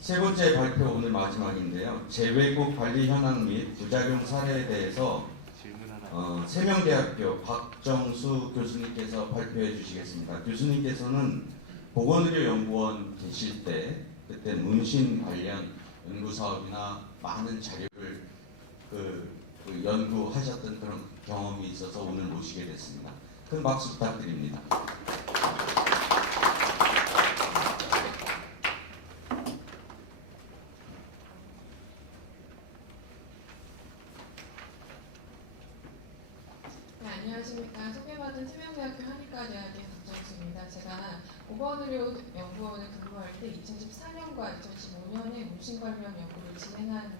세 번째 발표 오늘 마지막인데요. 재외국 관리 현황 및 부작용 사례에 대해서 세명대학교 박정수 교수님께서 발표해 주시겠습니다. 교수님께서는 보건의료연구원 계실 때 그때 문신 관련 연구 사업이나 많은 자료를 연구하셨던 그런 경험이 있어서 오늘 모시게 됐습니다. 큰 박수 부탁드립니다. 네, 안녕하십니까. 소개받은 세명대학교 한의과대학의 박정수입니다. 제가 보건의료연구원에 근무할 때 2014년과 2015년에 문신 관련 연구를 진행한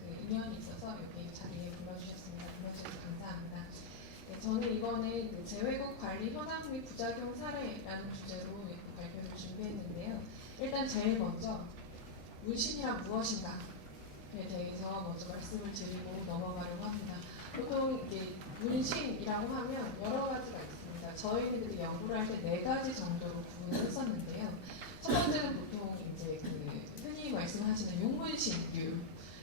그 인연이 있어서 여기 자리에 불러주셨습니다. 불러주셔서 감사합니다. 네, 저는 이번에 그 재외국 관리 현황 및 부작용 사례라는 주제로 발표를 준비했는데요. 일단 제일 먼저 문신이란 무엇인가에 대해서 먼저 말씀을 드리고 넘어가려고 합니다. 보통 이게 문신이라고 하면 여러 가지가 있습니다. 저희는 그때 연구를 할 때 4가지 정도로 구분을 했었는데요. 첫 번째는 보통 이제 그 흔히 말씀하시는 용문신류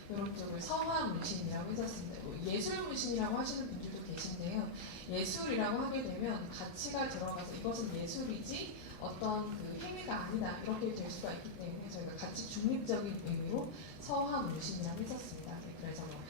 이런 쪽을 서화 문신이라고 했었습니다. 예술 문신이라고 하시는 분들도 계신데요. 예술이라고 하게 되면 가치가 들어가서 이것은 예술이지 어떤 그 행위가 아니다 이렇게 될 수가 있기 때문에 저희가 가치 중립적인 의미로 서화 문신이라고 했었습니다. 네, 그래서 뭐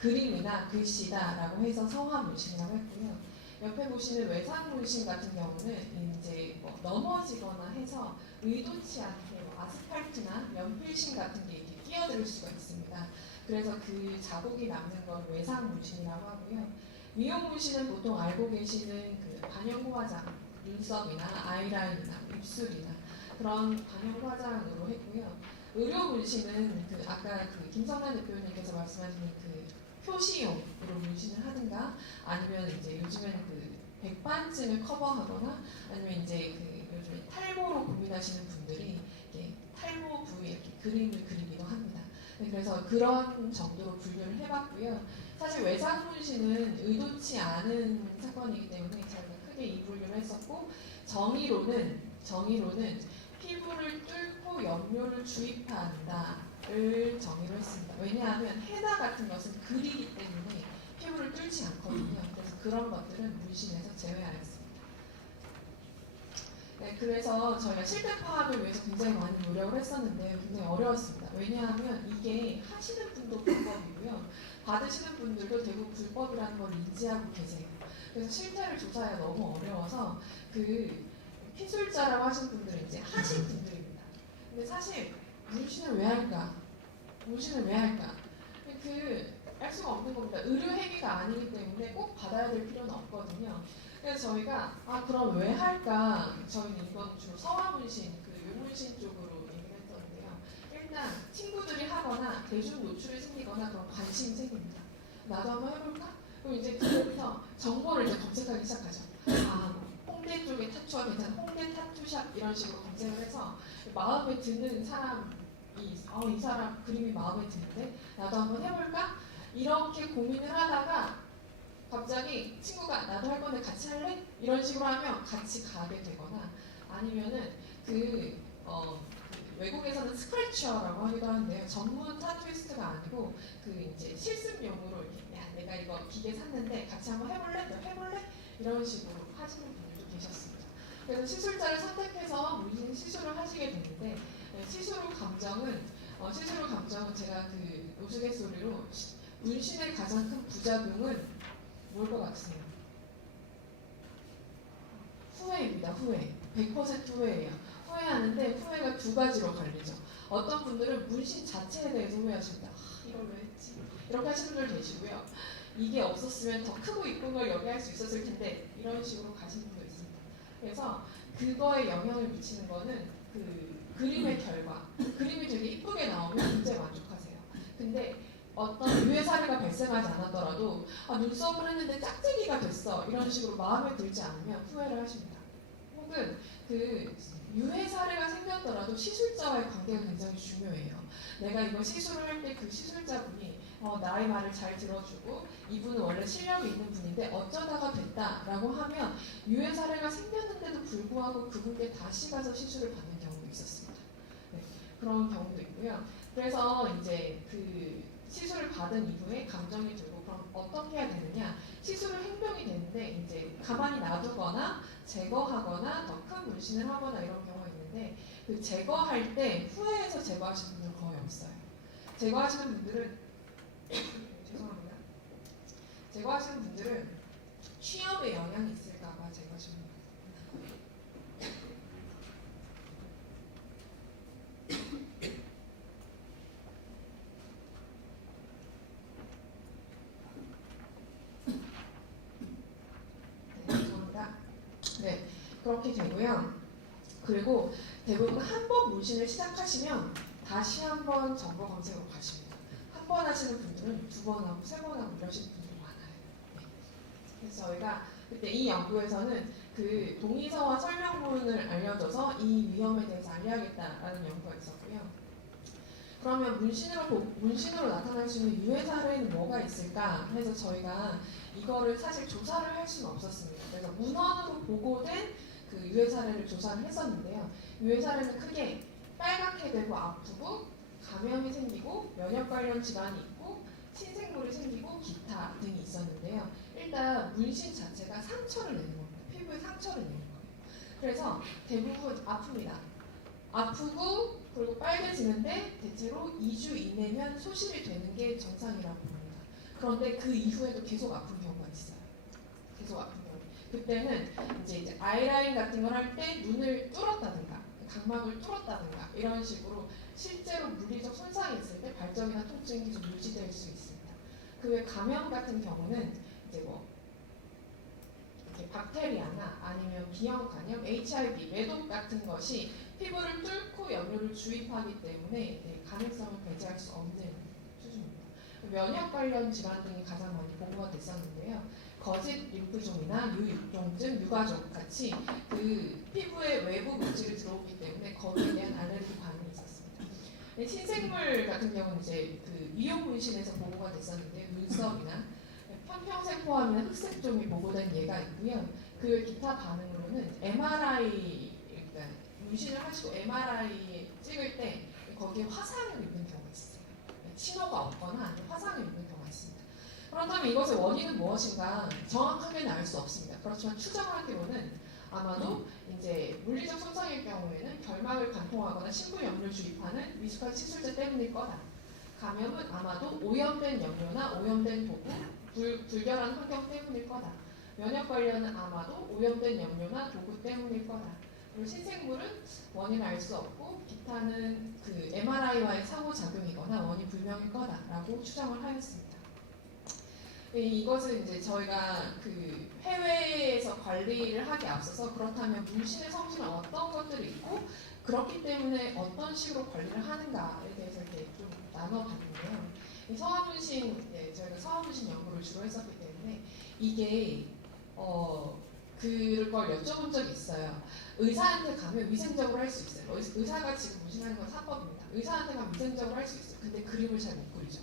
그림이나 글씨다라고 해서 서화 문신이라고 했고요. 옆에 보시는 외상 문신 같은 경우는 이제 뭐 넘어지거나 해서 의도치 않게 뭐 아스팔트나 연필심 같은 게 이렇게 끼어들 수가 있습니다. 그래서 그 자국이 남는 건 외상 문신이라고 하고요. 미용 문신은 보통 알고 계시는 그 반영구 화장, 눈썹이나 아이라인이나 입술이나 그런 반영구 화장으로 했고요. 의료 문신은 그 아까 그 김성란 대표님께서 말씀하신 그 표시용으로 문신을 하든가 아니면 이제 요즘에는 그 백반증을 커버하거나 아니면 이제 그 요즘에 탈모로 고민하시는 분들이 이렇게 탈모 부위에 이렇게 그림을 그리기도 합니다. 네, 그래서 그런 정도로 분류를 해봤고요. 사실 외상 문신은 의도치 않은 사건이기 때문에 저희가 크게 이 분류를 했었고 정의로는 피부를 뚫고 염료를 주입한다를 정의를 했습니다. 왜냐하면 헤나 같은 것은 그리기 때문에 피부를 뚫지 않거든요. 그래서 그런 것들은 문신에서 제외하였습니다. 네, 그래서 저희가 실태 파악을 위해서 굉장히 많은 노력을 했었는데요. 굉장히 어려웠습니다. 왜냐하면 이게 하시는 분도 불법이고요. 받으시는 분들도 대부분 불법이라는 걸 인지하고 계세요. 그래서 실태를 조사하기가 너무 어려워서 그 피술자라고 하신 분들은 이제 하신 분들입니다. 근데 사실 문신을 왜 할까? 문신을 왜 할까? 알 수가 없는 겁니다. 의료 행위가 아니기 때문에 꼭 받아야 될 필요는 없거든요. 그래서 저희가 그럼 왜 할까? 저희는 이건 주로 서화문신, 그 요문신 쪽으로 얘기를 했었는데요. 일단 친구들이 하거나 대중 노출이 생기거나 그런 관심이 생깁니다. 나도 한번 해볼까? 그럼 이제 그때부터 정보를 이제 검색하기 시작하죠. 홍대 쪽에 타투가 괜찮아, 홍대 타투샵 이런 식으로 검색을 해서 마음에 드는 사람이 이 사람 그림이 마음에 드는데 나도 한번 해볼까? 이렇게 고민을 하다가 갑자기 친구가 나도 할 건데 같이 할래? 이런 식으로 하면 같이 가게 되거나 아니면은 외국에서는 스크래처라고 하기도 하는데요. 전문 타투이스트가 아니고 이제 실습용으로 이렇게 야 내가 이거 기계 샀는데 같이 한번 해볼래? 너 해볼래? 이런 식으로 하시는 분들도 계셨습니다. 그래서 시술자를 선택해서 문신 시술을 하시게 되는데 시술 후 감정은 제가 그 우스갯소리로 문신의 가장 큰 부작용은 뭘 것 같으세요? 후회입니다. 후회. 100% 후회예요. 후회하는데 후회가 2가지로 갈리죠. 어떤 분들은 문신 자체에 대해서 후회하십니다. 이걸 왜 했지? 이렇게 하시는 분들 계시고요. 이게 없었으면 더 크고 이쁜 걸 여기 할 수 있었을 텐데 이런 식으로 가시는 분도 있습니다. 그래서 그거에 영향을 미치는 거는 그 그림의 결과. 그림이 되게 이쁘게 나오면 굉장히 만족하세요. 근데 어떤 유해 사례가 발생하지 않았더라도 눈썹을 했는데 짝짝이가 됐어 이런 식으로 마음에 들지 않으면 후회를 하십니다. 혹은 그 유해 사례가 생겼더라도 시술자와의 관계가 굉장히 중요해요. 내가 이거 시술을 할 때 그 시술자분이 나의 말을 잘 들어주고 이분은 원래 실력이 있는 분인데 어쩌다가 됐다라고 하면 유해 사례가 생겼는데도 불구하고 그분께 다시 가서 시술을 받는 경우도 있었습니다. 있었고요. 그래서 이제 그 시술을 받은 이후에 감정이 들고 그럼 어떻게 해야 되느냐? 시술은 행동이 되는데 이제 가만히 놔두거나 제거하거나 더 큰 문신을 하거나 이런 경우가 있는데 그 제거할 때 후회해서 제거하시는 분들은 거의 없어요. 제거하시는 분들은 죄송합니다. 제거하시는 분들은 취업에 영향이 있을까봐 제거하시는 분들. 네, 죄송합니다. 네, 그렇게 되고요. 그리고 대부분 한 번 문신을 시작하시면 다시 한 번 정보 검색으로 가십니다. 한 번 하시는 분들은 두 번 하고 세 번 하고 이러시는 분들이 많아요. 네. 그래서 저희가 그때 이 연구에서는 그 동의서와 설명문을 알려줘서 이 위험에 대해서 알려야겠다라는 연구가 있었고요. 그러면 문신으로 나타날 수 있는 유해 사례는 뭐가 있을까 해서 저희가 이거를 사실 조사를 할 수는 없었습니다. 그래서 문헌으로 보고된 그 유해 사례를 조사를 했었는데요. 유해 사례는 크게 빨갛게 되고 아프고 감염이 생기고 면역 관련 질환이 있고 신생물이 생기고 기타 등이 있었는데요. 일단 문신 자체가 상처를 내는 겁니다. 피부에 상처를 내는 거예요. 그래서 대부분 아픕니다. 아프고 그리고 빨개지는데 대체로 2주 이내면 소실이 되는 게 정상이라고 봅니다. 그런데 그 이후에도 계속 아픈 경우가 있어요. 계속 아픈 경우. 그때는 이제 아이라인 같은 걸 할 때 눈을 뚫었다든가 각막을 뚫었다든가 이런 식으로 실제로 물리적 손상이 있을 때 발적이나 통증이 계속 유지될 수 있습니다. 그 외 감염 같은 경우는 이제 뭐 이렇게 박테리아나 아니면 기형 간염, HIV, 매독 같은 것이 피부를 뚫고 염료를 주입하기 때문에 가능성을 배제할 수 없는 수준입니다. 면역 관련 질환 등이 가장 많이 보고가 됐었는데요. 거짓 림프종이나 유육종증, 유가족 같이 그 피부의 외부 물질이 들어오기 때문에 거기에 대한 알레르기 반응이 있었습니다. 신생물 같은 경우는 이제 그 이용 문신에서 보고가 됐었는데 눈썹이나 편평세포암이나 흑색종이 보고된 예가 있고요. 그 기타 반응으로는 MRI 그러니까 문신을 하시고 MRI 찍을 때 거기에 화상을 입는 경우가 있어요. 신호가 없거나 아니면 화상을 입는 경우가 있습니다. 그렇다면 이것의 원인은 무엇인가 정확하게는 알 수 없습니다. 그렇지만 추정하기로는 아마도 이제 물리적 손상일 경우에는 결막을 관통하거나 신부 염료를 주입하는 미숙한 시술제 때문일 거다. 감염은 아마도 오염된 염료나 오염된 도구, 불결한 환경 때문일 거다. 면역 관련은 아마도 오염된 염료나 도구 때문일 거다. 그리고 신생물은 원인을 알 수 없고 기타는 그 MRI와의 상호작용이거나 원인 불명일 거다라고 추정을 하였습니다. 이것은 이제 저희가 그 해외에서 관리를 하기 앞서서 그렇다면 문신의 성질은 어떤 것들이 있고 그렇기 때문에 어떤 식으로 관리를 하는가에 대해서 이렇게 좀 나눠봤는데요. 이 성화문신, 저희가 성화문신 연구를 주로 했었기 때문에 이게 그걸 여쭤본 적이 있어요. 의사한테 가면 위생적으로 할 수 있어요. 의사가 지금 문신하는 건 사법입니다. 의사한테 가면 위생적으로 할 수 있어요. 근데 그림을 잘 못 그리죠.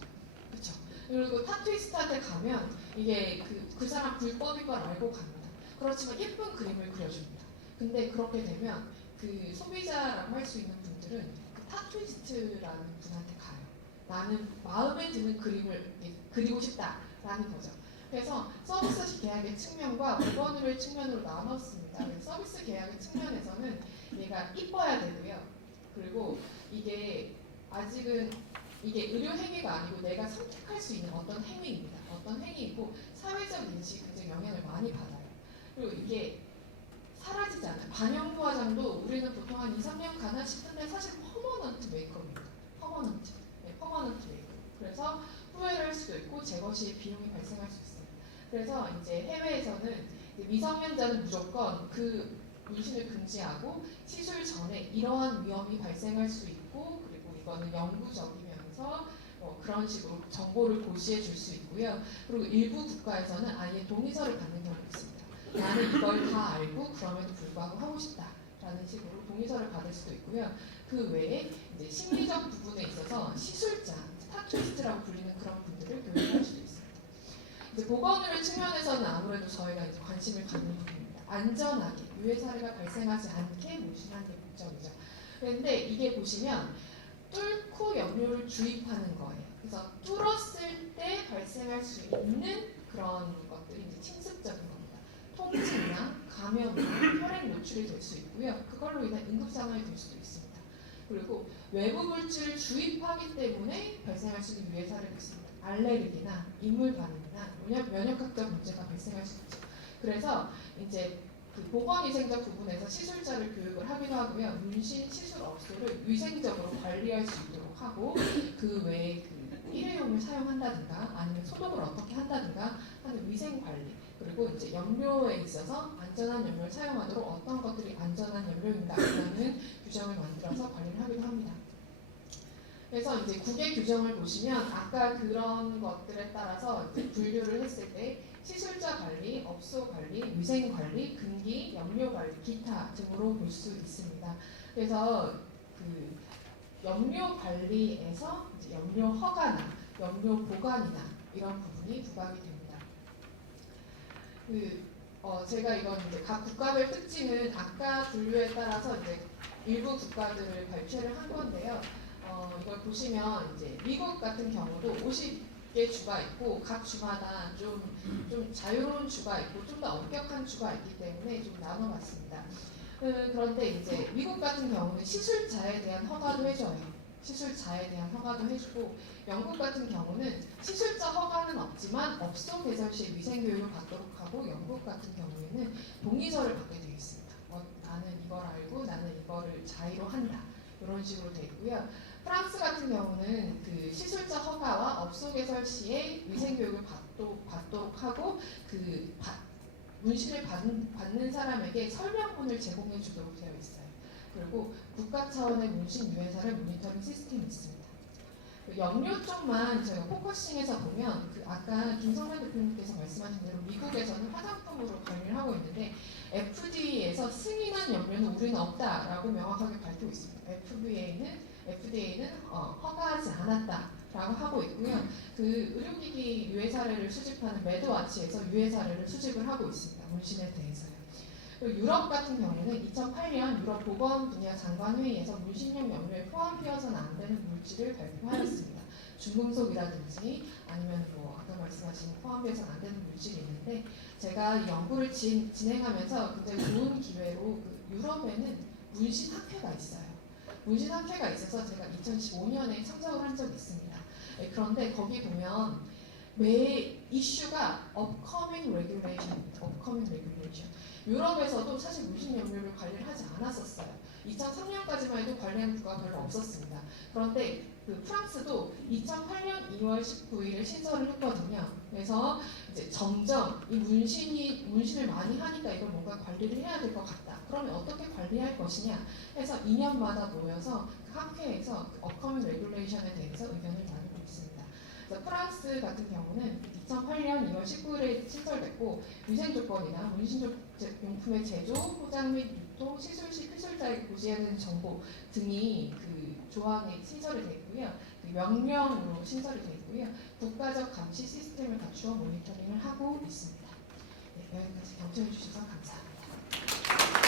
그렇죠? 그리고 타투이스트한테 가면 이게 그 사람 불법인 걸 알고 갑니다. 그렇지만 예쁜 그림을 그려줍니다. 근데 그렇게 되면 그 소비자라고 할 수 있는 분들은 그 타투이스트라는 분한테 가요. 나는 마음에 드는 그림을 그리고 싶다라는 거죠. 그래서 서비스 계약의 측면과 물건의 측면으로 나눴습니다. 서비스 계약의 측면에서는 얘가 이뻐야 되고요. 그리고 이게 아직은 이게 의료 행위가 아니고 내가 선택할 수 있는 어떤 행위입니다. 어떤 행위이고 사회적 인식이 굉장히 영향을 많이 받아요. 그리고 이게 사라지지 않아요. 반영구 화장도 우리는 보통 한 2, 3년 가나 싶은데 사실 퍼머넌트 메이크업입니다. 퍼머넌트. 네, 퍼머넌트 메이크업. 그래서 후회를 할 수도 있고 제거 시에 비용이 발생할 수 있어요. 그래서 이제 해외에서는 이제 미성년자는 무조건 그 문신을 금지하고 시술 전에 이러한 위험이 발생할 수 있고 그리고 이거는 영구적이면서 그런 식으로 정보를 고시해 줄 수 있고요. 그리고 일부 국가에서는 아예 동의서를 받는 경우가 있습니다. 나는 이걸 다 알고 그럼에도 불구하고 하고 싶다라는 식으로 동의서를 받을 수도 있고요. 그 외에 이제 심리적 부분에 있어서 시술자, 타투이스트라고 불리는 그런 분들을 교육할 수도 있습니다. 이제 보건의료 측면에서는 아무래도 저희가 이제 관심을 갖는 부분입니다. 안전하게 유해 사례가 발생하지 않게 문신하는 게 목적이죠. 그런데 이게 보시면 뚫고 염료를 주입하는 거예요. 그래서 뚫었을 때 발생할 수 있는 그런 것들이 이제 침습적인 겁니다. 통증이나 감염이나 혈액 노출이 될 수 있고요. 그걸로 인해 응급 상황이 될 수도 있습니다. 그리고 외부 물질을 주입하기 때문에 발생할 수 있는 유해 사례도 있습니다. 알레르기나 인물 반응이나 면역학적 문제가 발생할 수 있죠. 그래서 이제 그 보건위생적 부분에서 시술자를 교육을 하기도 하고요. 문신 시술 업소를 위생적으로 관리할 수 있도록 하고 그 외에 그 일회용을 사용한다든가 아니면 소독을 어떻게 한다든가 하는 위생 관리 그리고 이제 염료에 있어서 안전한 염료를 사용하도록 어떤 것들이 안전한 염료인가라는 규정을 만들어서 관리를 하기도 합니다. 그래서 이제 국외 규정을 보시면 아까 그런 것들에 따라서 이제 분류를 했을 때 시술자 관리, 업소 관리, 위생 관리, 금기, 염료 관리, 기타 등으로 볼 수 있습니다. 그래서 그 염료 관리에서 이제 염료 허가나 염료 보관이나 이런 부분이 부각이 됩니다. 제가 이건 이제 각 국가별 특징은 아까 분류에 따라서 이제 일부 국가들을 발췌를 한 건데요. 이걸 보시면 이제 미국 같은 경우도 50개 주가 있고 각 주마다 좀 자유로운 주가 있고 좀 더 엄격한 주가 있기 때문에 좀 나눠봤습니다. 그런데 이제 미국 같은 경우는 시술자에 대한 허가도 해줘요. 시술자에 대한 허가도 해주고 영국 같은 경우는 시술자 허가는 없지만 업소 개설 시 위생 교육을 받도록 하고 영국 같은 경우에는 동의서를 받게 되어 있습니다. 나는 이걸 알고 나는 이거를 자의로 한다. 이런 식으로 되어 있고요. 프랑스 같은 경우는 그 시술자 허가와 업소 개설 시에 위생 교육을 받도록 하고 그 문신을 받는 사람에게 설명문을 제공해 주도록 되어 있어요. 그리고 국가 차원의 문신 유해사를 모니터링 시스템이 있습니다. 염료 쪽만 제가 포커싱해서 보면 그 아까 김성만 대표님께서 말씀하신 대로 미국에서는 화장품으로 관리를 하고 있는데 FDA에서 승인한 염료는 우리는 없다라고 명확하게 밝히고 있습니다. FDA는 허가하지 않았다라고 하고 있고요. 그 의료기기 유해 사례를 수집하는 매드와치에서 유해 사례를 수집을 하고 있습니다. 문신에 대해서요. 그리고 유럽 같은 경우는 2008년 유럽 보건 분야 장관 회의에서 문신용 염료에 포함되어서는 안 되는 물질을 발표하였습니다. 중금속이라든지 아니면 뭐 아까 말씀하신 포함되어서는 안 되는 물질이 있는데 제가 이 연구를 진행하면서 굉장히 좋은 기회로 그 유럽에는 문신 학회가 있어요. 문신 학회가 있어서 제가 2015년에 참석을 한 적이 있습니다. 그런데 거기 보면 매 이슈가 upcoming regulation입니다. upcoming regulation. 유럽에서도 사실 문신 염료를 관리를 하지 않았었어요. 2003년까지만 해도 관리하는 국가가 별로 없었습니다. 그런데 그 프랑스도 2008년 2월 19일에 신설을 했거든요. 그래서 이제 점점 이 문신을 많이 하니까 이걸 뭔가 관리를 해야 될 것 같다. 그러면 어떻게 관리할 것이냐 해서 2년마다 모여서 그 학회에서 그 upcoming regulation에 대해서 의견을 나누고 있습니다. 그래서 프랑스 같은 경우는 2008년 2월 19일에 신설됐고 위생 조건이나 문신 용품의 제조, 포장 및 유통, 시술 시 피술자에게 고지해야 되는 정보 등이 그 조항에 신설이 되어 있고요. 그 명령으로 신설이 되어 있고요. 국가적 감시 시스템을 갖추어 모니터링을 하고 있습니다. 네, 여기까지 경청해 주셔서 감사합니다.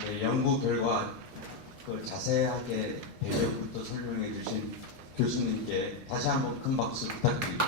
네, 연구 결과 그 자세하게 배경부터 설명해 주신 교수님께 다시 한번 큰 박수 부탁드립니다.